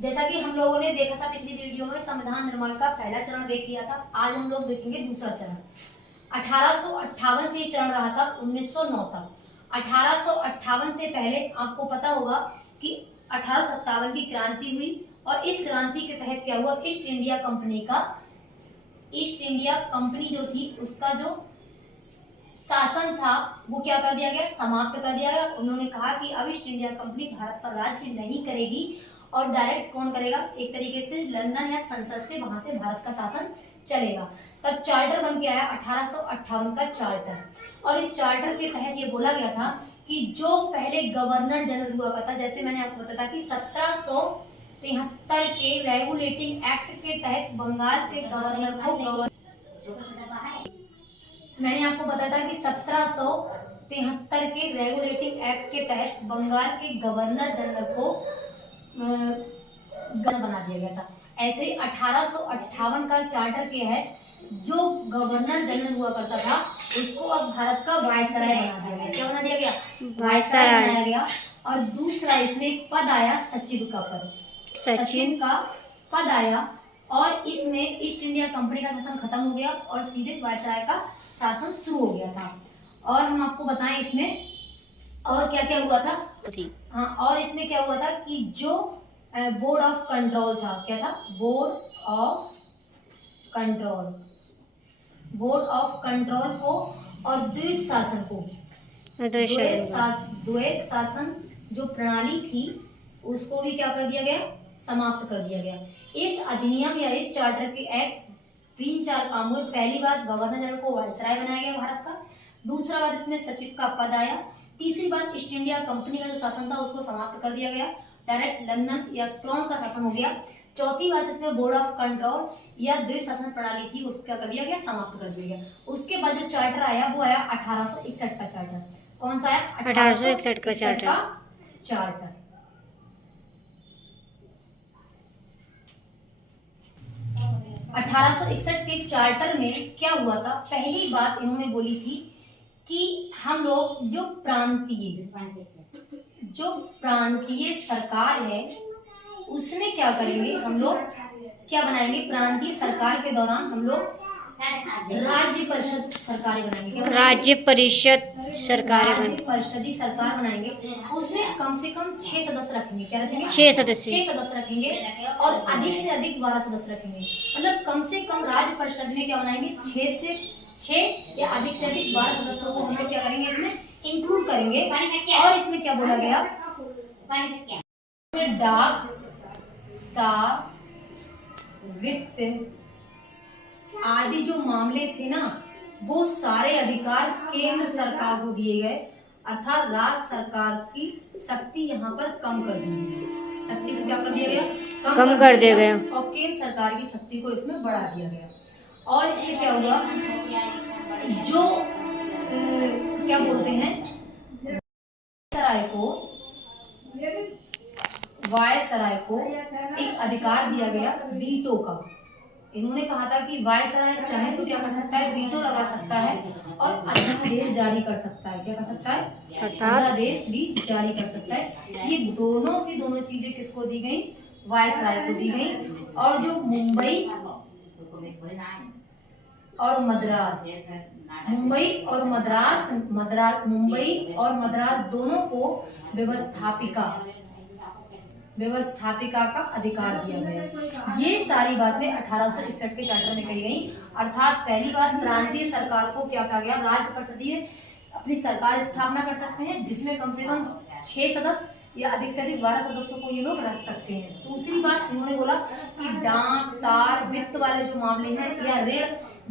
जैसा कि हम लोगों ने देखा था पिछली वीडियो में, संविधान निर्माण का पहला चरण देख लिया था। आज हम लोग देखेंगे दूसरा चरण। 1858 से ये चरण रहा था 1909 तक। 1858 से पहले आपको पता होगा कि 1857 की क्रांति हुई और इस क्रांति के तहत क्या हुआ, ईस्ट इंडिया कंपनी जो थी उसका जो शासन था वो क्या कर दिया गया, समाप्त कर दिया गया। उन्होंने कहा कि अब ईस्ट इंडिया कंपनी भारत पर राज्य नहीं करेगी और डायरेक्ट कौन करेगा, एक तरीके से लंदन या संसद से वहां से भारत का शासन चलेगा। तब चार्टर बन के आया 1858 का चार्टर, और इस चार्टर के तहत ये बोला गया था कि जो पहले गवर्नर जनरल हुआ करता, जैसे मैंने आपको बताया था कि 1773 के रेगुलेटिंग एक्ट के तहत बंगाल के गवर्नर को मैंने आपको बताया था कि 1773 के रेगुलेटिंग एक्ट के तहत बंगाल के गवर्नर जनरल को बना दिया गया था। ऐसे 1858 का चार्टर के है जो गवर्नर जनरल हुआ करता था उसको अब भारत का वायसराय बना दिया गया। क्या बना दिया गया, वायसराय बनाया गया। और दूसरा इसमें एक पद आया, सचिव का पद, सचिव का पद आया। और इसमें ईस्ट इंडिया कंपनी का शासन खत्म हो गया और सीधे वायसराय का शासन शुरू हो गया था। और हम आपको बताएं इसमें और क्या क्या हुआ था। हाँ, और इसमें क्या हुआ था कि जो बोर्ड ऑफ कंट्रोल था, क्या था, बोर्ड ऑफ कंट्रोल को और द्वैत शासन को, द्वैत शासन जो प्रणाली थी उसको भी क्या कर दिया गया, समाप्त कर दिया गया। इस अधिनियम या इस चार्टर के एक्ट 3-4 काम हुए। पहली बात, गवर्नर जनरल को वायसराय बनाया गया भारत का। दूसरा बात, इसमें सचिव का पद आया। तीसरी बात, ईस्ट इंडिया कंपनी का जो शासन था उसको समाप्त कर दिया गया, डायरेक्ट लंदन या क्राउन का शासन हो गया। चौथी बात, इसमें बोर्ड ऑफ कंट्रोल या द्वैत शासन प्रणाली थी उसको क्या कर दिया गया, समाप्त कर दिया गया। उसके बाद जो चार्टर आया वो आया 1861 का चार्टर। कौन सा आया, 1861 का चार्टर। 1861 के चार्टर में क्या हुआ था, पहली बात इन्होंने बोली थी कि हम लोग जो प्रांतीय सरकार है उसमें क्या करेंगे, हम लोग क्या बनाएंगे, प्रांतीय सरकार के दौरान हम लोग राज्य परिषद सरकारें बनाएंगे। राज्य परिषदी सरकार बनाएंगे। उसमें कम से कम 6 सदस्य रखेंगे। क्या रखेंगे, 6 सदस्य। 6 सदस्य रखेंगे और अधिक से अधिक 12 सदस्य रखेंगे। मतलब कम से कम राज्य परिषद में क्या बनाएंगे, 6 या अधिक से अधिक 12 सदस्यों को हम लोग क्या करेंगे, इसमें इंक्लूड करेंगे। और इसमें क्या बोला गया, डाक, तार, वित्त आदि जो मामले थे ना वो सारे अधिकार केंद्र सरकार को दिए गए, अर्थात राज्य सरकार की शक्ति यहाँ पर कम कर दी गई। शक्ति को क्या कर दिया गया, कम कर दिया गया और केंद्र सरकार की शक्ति को इसमें बढ़ा दिया गया। और इससे क्या हुआ, जो क्या बोलते हैं, वायसराय को एक अधिकार दिया गया वीटो का। इन्होंने कहा था कि वायसराय चाहे तो क्या कर सकता है, वीटो लगा सकता है और अध्यादेश जारी कर सकता है। क्या कर सकता है, अध्यादेश भी जारी कर सकता है। ये दोनों की दोनों चीजें किसको दी गई, वायसराय को दी गई। और जो मुंबई और मद्रास दोनों को व्यवस्थापिका का अधिकार दिया गया। ये सारी बातें 1861 के चार्टर में कही गई। अर्थात पहली बात, प्रांतीय सरकार को क्या कहा गया, राज्य परिषदीय अपनी सरकार स्थापना कर सकते हैं जिसमें कम से कम 6 सदस्य या अधिक से अधिक 12 सदस्यों को ये लोग रख सकते हैं। दूसरी बात इन्होंने बोला कि डाक, तार, वित्त वाले जो मामले हैं या ऋण,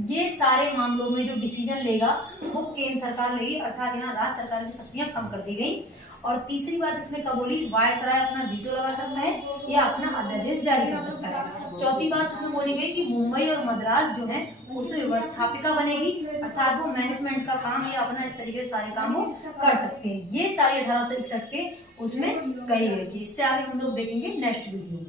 ये सारे मामलों में जो डिसीजन लेगा वो केंद्र सरकार लेगी, अर्थात यहाँ राज्य सरकार की शक्तियां कम कर दी गई। और तीसरी बात इसमें क्या बोली, वायसराय अपना वीटो लगा सकता है या अपना अध्यादेश जारी कर सकता है। चौथी बात इसमें बोली गई कि मुंबई और मद्रास जो है उसमें व्यवस्थापिका बनेगी, अर्थात वो मैनेजमेंट का काम या अपना इस तरीके से सारे काम वो कर सकते हैं। ये सारी 1861 के उसमें कही गई थी। इससे आगे हम लोग देखेंगे नेक्स्ट वीडियो में।